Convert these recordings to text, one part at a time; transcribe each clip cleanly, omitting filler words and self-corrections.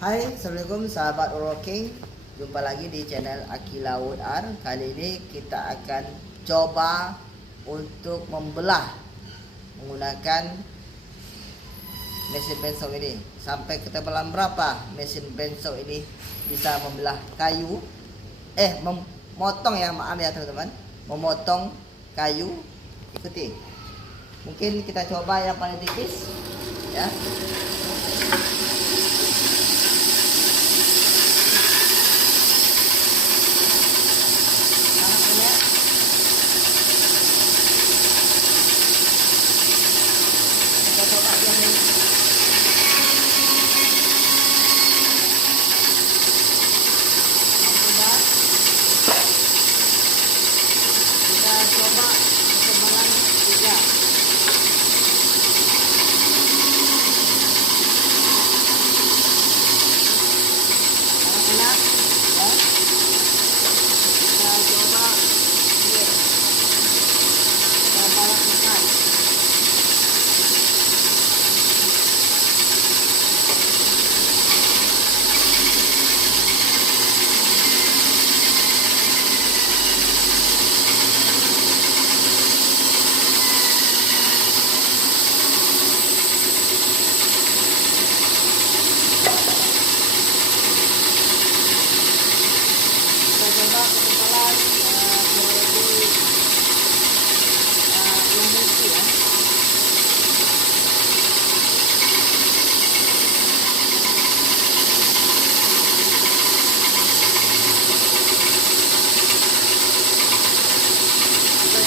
Hai, Assalamualaikum sahabat Oroking. Jumpa lagi di channel Aqilahwoodart. Kali ini kita akan coba untuk membelah menggunakan mesin pensel ini. Sampai ketebalan berapa mesin pensel ini bisa membelah kayu, memotong ya, maaf ya teman-teman, memotong kayu. Ikuti. Mungkin kita coba yang paling tipis ya.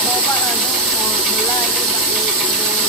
Coba langsung mulai ini pakai